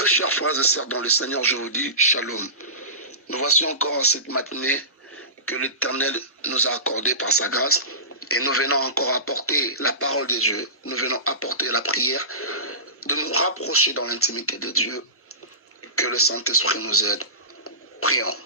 Très chers frères et sœurs dans le Seigneur, je vous dis Shalom. Nous voici encore cette matinée que l'Éternel nous a accordée par sa grâce et nous venons encore apporter la parole de Dieu. Nous venons apporter la prière de nous rapprocher dans l'intimité de Dieu. Que le Saint-Esprit nous aide. Prions.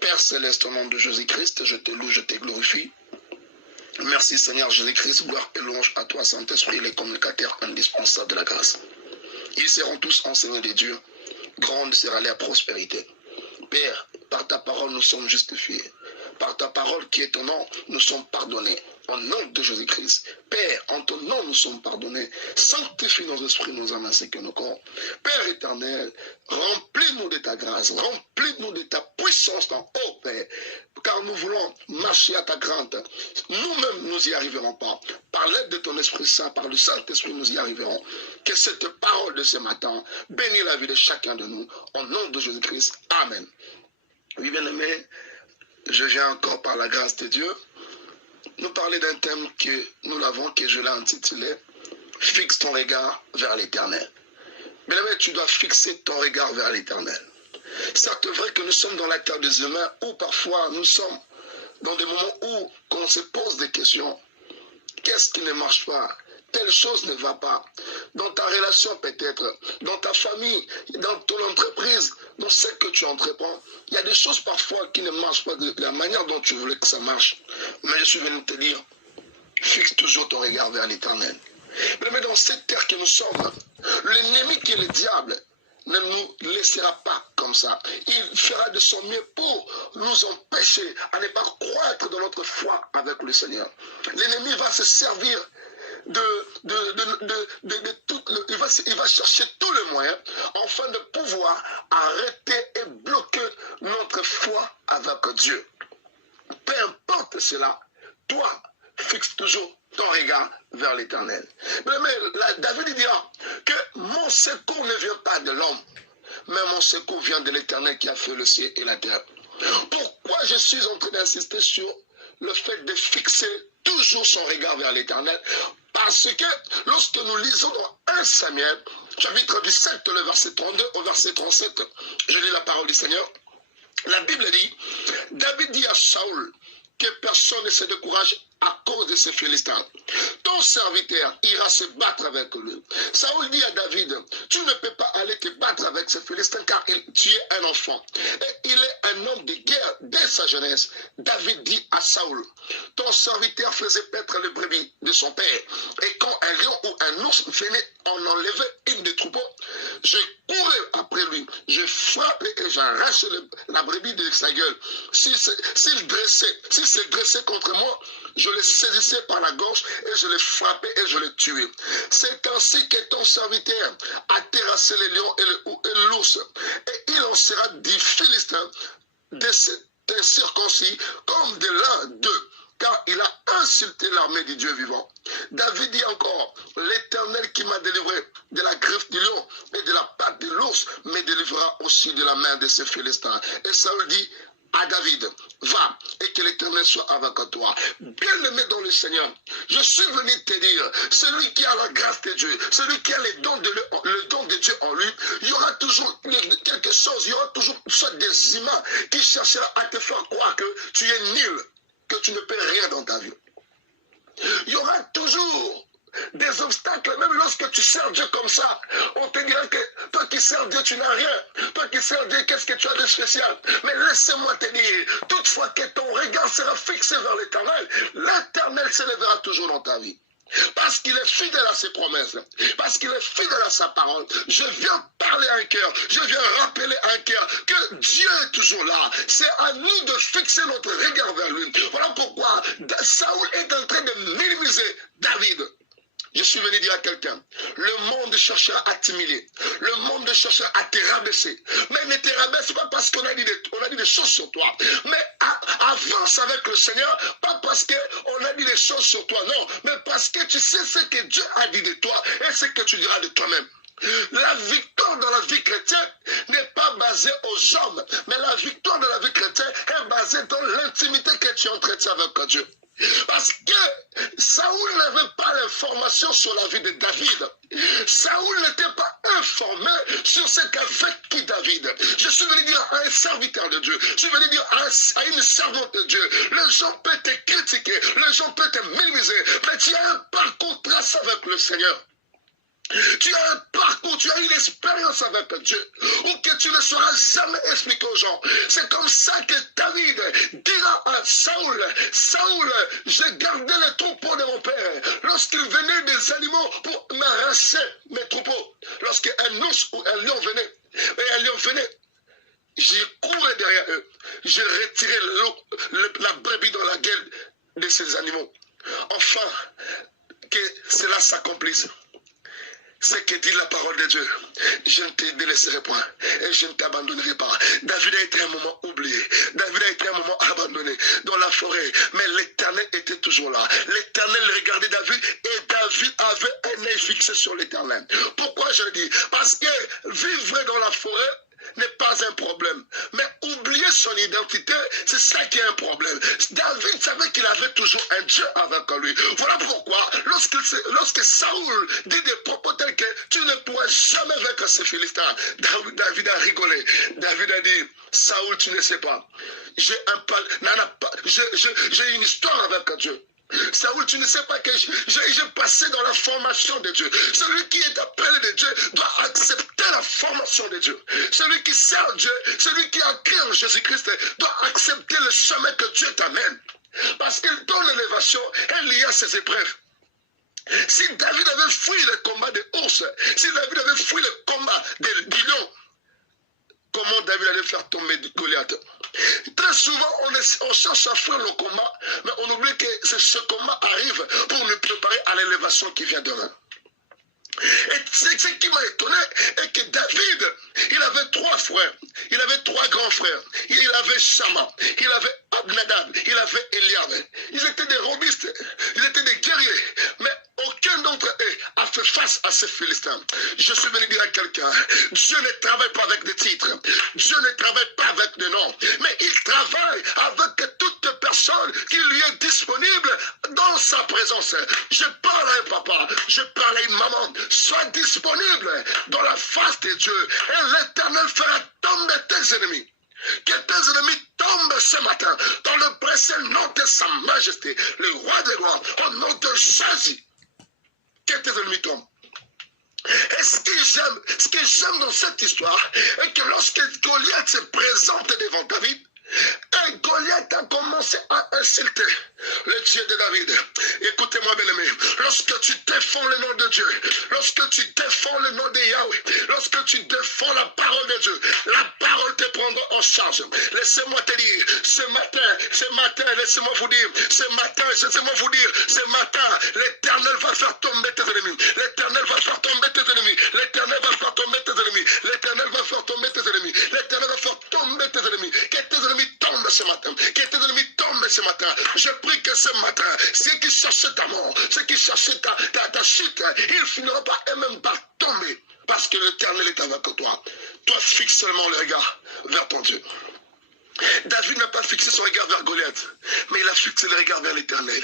Père céleste, au nom de Jésus-Christ, je te loue, je te glorifie. Merci Seigneur Jésus-Christ, gloire et louange à toi Saint-Esprit, les communicateurs indispensables de la grâce. Ils seront tous enseignés de Dieu. Grande sera leur prospérité. Père, par ta parole nous sommes justifiés. Par ta parole qui est ton nom, nous sommes pardonnés. Au nom de Jésus-Christ. Père, en ton nom nous sommes pardonnés. Sanctifie nos esprits, nos âmes ainsi que nos corps. Père éternel, remplis-nous de ta grâce. Remplis-nous de ta puissance en haut, Père. Car nous voulons marcher à ta crainte. Nous-mêmes, nous n'y arriverons pas. Par l'aide de ton Esprit Saint, par le Saint-Esprit, nous y arriverons. Que cette parole de ce matin bénisse la vie de chacun de nous. Au nom de Jésus-Christ. Amen. Oui, bien-aimés, je viens encore par la grâce de Dieu nous parler d'un thème que nous l'avons, que je l'ai intitulé « Fixe ton regard vers l'Éternel ». Bien-aimé, tu dois fixer ton regard vers l'Éternel. C'est vrai que nous sommes dans la terre des humains où parfois nous sommes dans des moments où on se pose des questions. Qu'est-ce qui ne marche pas? Telle chose ne va pas. Dans ta relation peut-être, dans ta famille, dans ton entreprise, dans ce que tu entreprends, il y a des choses parfois qui ne marchent pas de la manière dont tu voulais que ça marche. Mais je suis venu te dire, fixe toujours ton regard vers l'Éternel. Mais dans cette terre que nous sommes, l'ennemi qui est le diable ne nous laissera pas comme ça. Il fera de son mieux pour nous empêcher à ne pas croître dans notre foi avec le Seigneur. L'ennemi va se servir il va chercher tous les moyens afin de pouvoir arrêter et bloquer notre foi avec Dieu. Peu importe cela, toi, fixe toujours ton regard vers l'Éternel. Mais David dira que mon secours ne vient pas de l'homme, mais mon secours vient de l'Éternel qui a fait le ciel et la terre. Pourquoi je suis en train d'insister sur le fait de fixer toujours son regard vers l'Éternel? Parce que lorsque nous lisons dans 1 Samuel, chapitre 17, le verset 32 au verset 37, je lis la parole du Seigneur. La Bible dit, David dit à Saoul que personne ne se décourage à cause de ces Philistins. Ton serviteur ira se battre avec lui. Saoul dit à David, tu ne peux pas aller te battre avec ces Philistins car tu es un enfant. Et il est un homme de guerre dès sa jeunesse. David dit à Saoul, ton serviteur faisait paître les brebis de son père. Et quand un lion ou un ours venait en enlever une des troupeaux, je courais après lui, je frappais et j'arrachais la brebis de sa gueule. S'il se dressait contre moi, je le saisissais par la gorge et je le frappais et je le tuais. C'est ainsi que ton serviteur a terrassé les lions et l'ours. Et il en sera des Philistins, des circoncis, comme de l'un d'eux. Car il a insulté l'armée du Dieu vivant. David dit encore, l'Éternel qui m'a délivré de la griffe du lion et de la patte de l'ours me délivrera aussi de la main de ces Philistins. Et Saül dit à David, va et que l'Éternel soit avec toi. Bien-aimé dans le Seigneur, je suis venu te dire, celui qui a la grâce de Dieu, celui qui a le don de Dieu en lui, il y aura toujours quelque chose, il y aura toujours soit des humains qui chercheront à te faire croire que tu es nul, que tu ne peux rien dans ta vie. Il y aura toujours des obstacles, même lorsque tu sers Dieu comme ça, on te dira que toi qui sers Dieu, tu n'as rien. Toi qui sers Dieu, qu'est-ce que tu as de spécial? Mais laisse-moi te dire, toutefois que ton regard sera fixé vers l'Éternel, l'Éternel s'élèvera toujours dans ta vie. Parce qu'il est fidèle à ses promesses, parce qu'il est fidèle à sa parole. Je viens parler à un cœur, je viens rappeler à un cœur que Dieu est toujours là. C'est à nous de fixer notre regard vers lui. Voilà pourquoi Saoul est en train de minimiser David. Je suis venu dire à quelqu'un, le monde cherchera à t'humilier, le monde cherchera à te rabaisser, mais ne te rabaisse pas parce qu'on a dit des choses sur toi, mais avance avec le Seigneur, pas parce qu'on a dit des choses sur toi, non, mais parce que tu sais ce que Dieu a dit de toi et ce que tu diras de toi-même. La victoire dans la vie chrétienne n'est pas basée aux hommes, mais la victoire dans la vie chrétienne est basée dans l'intimité que tu entretiens avec Dieu. Parce que Saoul n'avait pas l'information sur la vie de David. Saoul n'était pas informé sur ce qu'a vécu David. Je suis venu dire à un serviteur de Dieu, je suis venu dire à une servante de Dieu, les gens peuvent te critiquer, les gens peuvent te minimiser, mais tu as un parcours tracé avec le Seigneur. Tu as un parcours, tu as une expérience avec Dieu, ou que tu ne sauras jamais expliquer aux gens. C'est comme ça que David dira à Saoul, Saoul, j'ai gardé les troupeaux de mon père. Lorsqu'il venait des animaux pour m'arracher mes troupeaux, lorsqu'un ours ou un lion venait, j'ai couru derrière eux, j'ai retiré la brebis dans la gueule de ces animaux. Enfin, que cela s'accomplisse. C'est que dit la parole de Dieu. Je ne te délaisserai point et je ne t'abandonnerai pas. David a été un moment oublié. David a été un moment abandonné dans la forêt. Mais l'Éternel était toujours là. L'Éternel regardait David et David avait un œil fixé sur l'Éternel. Pourquoi je le dis? Parce que vivre dans la forêt n'est pas un problème. Mais oublier son identité, c'est ça qui est un problème. David savait qu'il avait toujours un Dieu avec lui. Voilà pourquoi, lorsque Saoul dit des propos tels que tu ne pourras jamais vaincre ces Philistins, David a rigolé. David a dit, Saoul, tu ne sais pas. J'ai une histoire avec Dieu. Saoul, tu ne sais pas que j'ai passé dans la formation de Dieu. Celui qui est appelé de Dieu doit accepter la formation de Dieu. Celui qui sert Dieu, celui qui a cru en Jésus-Christ doit accepter le chemin que Dieu t'amène. Parce que dans l'élévation, il y a ses épreuves. Si David avait fui le combat des ours, si David avait fui le combat du lion, comment David allait faire tomber Goliath? Très souvent, on cherche à fuir le combat, mais on oublie que ce combat arrive pour nous préparer à l'élévation qui vient demain. Et ce qui m'a étonné est que David, il avait 3 frères, il avait 3 grands frères. Il avait Shama, il avait Abnadab, il avait Eliab. Ils étaient des robistes, ils étaient des guerriers, mais aucun d'entre eux a fait face à ces Philistins. Je suis venu dire à quelqu'un, Dieu ne travaille pas avec des titres, Dieu ne travaille pas avec des noms, mais il travaille avec toute personne qui lui est disponible dans sa présence. Je parle à un papa, je parle à une maman, sois disponible dans la face de Dieu et l'Éternel fera tomber tes ennemis. Que tes ennemis tombent ce matin dans le précieux nom de sa majesté, le roi des rois, au nom de Jésus. Que tes ennemis tombent. Et ce que j'aime dans cette histoire est que lorsque Goliath se présente devant David, et Goliath a commencé à insulter le Dieu de David. Écoutez-moi, bien-aimé, lorsque tu défends le nom de Dieu, lorsque tu défends le nom de Yahweh, lorsque tu défends la parole de Dieu, la parole te prendra en charge. Laissez-moi te dire, ce matin, laissez-moi vous dire, ce matin, l'Éternel va faire tomber tes ennemis. L'Éternel va faire tomber tes ennemis. L'Éternel va faire tomber tes ennemis. L'Éternel va faire tomber tes ennemis. L'Éternel va faire tomber tes ennemis. Que tes ennemis tombent ce matin. Que tes ennemis tombent ce matin. Je prie que ce matin, ceux qui cherchaient ta mort, ceux qui cherchaient ta chute, ils finiront par eux-mêmes par tomber. Parce que l'Éternel est avec toi. Toi, fixe seulement le regard vers ton Dieu. David n'a pas fixé son regard vers Goliath, mais il a fixé le regard vers l'Éternel.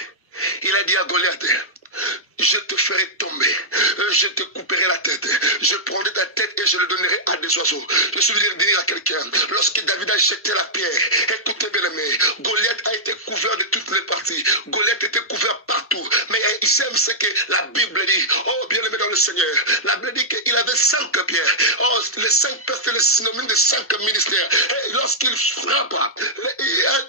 Il a dit à Goliath, je te ferai tomber, je te couperai la tête, je prendrai ta tête et je le donnerai à des oiseaux. Je suis venu dire à quelqu'un, lorsque David a jeté la pierre, écoutez bien aimé, Goliath a été couvert de toutes les parties, Goliath était couvert partout, mais il sait ce que la Bible dit, oh bien aimé dans le Seigneur, la Bible dit qu'il avait 5 pierres, oh les 5 pierres c'est le synonyme de 5 ministères, et lorsqu'il frappe,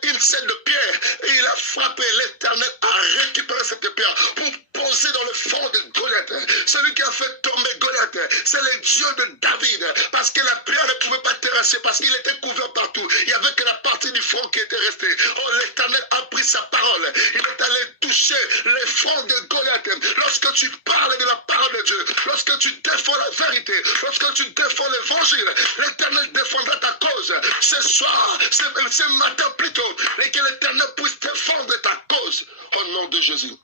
une scène de pierre, et il a frappé, l'Éternel a récupéré cette pierre pour poser dans le fond de Goliath. Celui qui a fait tomber Goliath, c'est le Dieu de David. Parce que la pierre ne pouvait pas terrasser, parce qu'il était couvert partout. Il n'y avait que la partie du front qui était restée. Oh, l'Éternel a pris sa parole. Il est allé toucher le front de Goliath. Lorsque tu parles de la parole de Dieu, lorsque tu défends la vérité, lorsque tu défends l'évangile, l'Éternel défendra ta cause. Ce soir, ce matin plutôt, et que l'Éternel puisse défendre ta cause. Au nom de Jésus.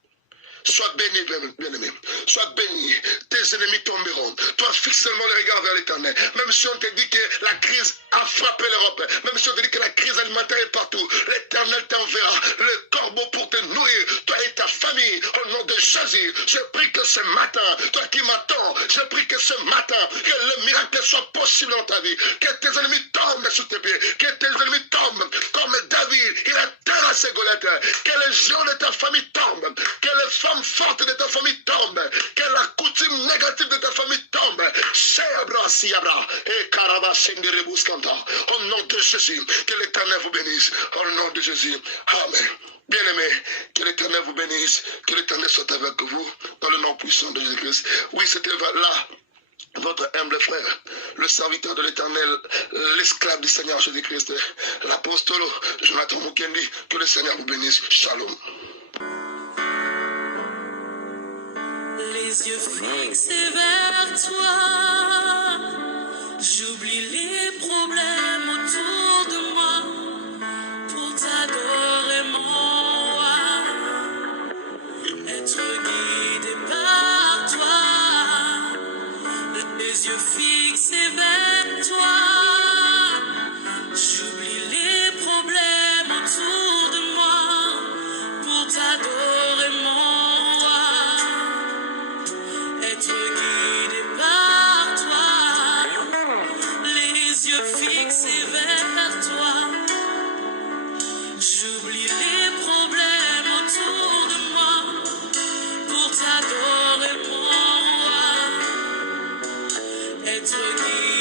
Sois béni, bien-aimé. Sois béni. Tes ennemis tomberont. Toi, fixe seulement le regard vers l'Éternel. Même si on te dit que la crise a frappé l'Europe, même si on te dit que la crise alimentaire est partout, l'Éternel t'enverra le corbeau pour te nourrir, toi et ta famille, au nom de Jésus. Je prie que ce matin, toi qui m'attends, je prie que ce matin, que le miracle soit possible dans ta vie, que tes ennemis tombent sous tes pieds, que tes ennemis tombent comme David, il a terrassé Goliath, que les gens de ta famille tombent, que les femmes fortes de ta famille tombent, que la coutume négative de ta famille tombe. Et au nom de Jésus, que l'Éternel vous bénisse. Au nom de Jésus. Amen. Bien-aimés, que l'Éternel vous bénisse, que l'Éternel soit avec vous, dans le nom puissant de Jésus-Christ. Oui, c'était là, votre humble frère, le serviteur de l'Éternel, l'esclave du Seigneur Jésus-Christ, l'apostole Jonathan Mukendi, que le Seigneur vous bénisse. Shalom. Les yeux fixés vers toi, j'oublie les problèmes autour de moi pour t'adorer mon roi, être guidé par toi. Les yeux fixés vers toi, j'oublie les problèmes autour de moi pour t'adorer mon roi, être guidé par toi. Les yeux fixés vers toi, j'oublie les problèmes autour de moi pour t'adorer mon roi, être guidé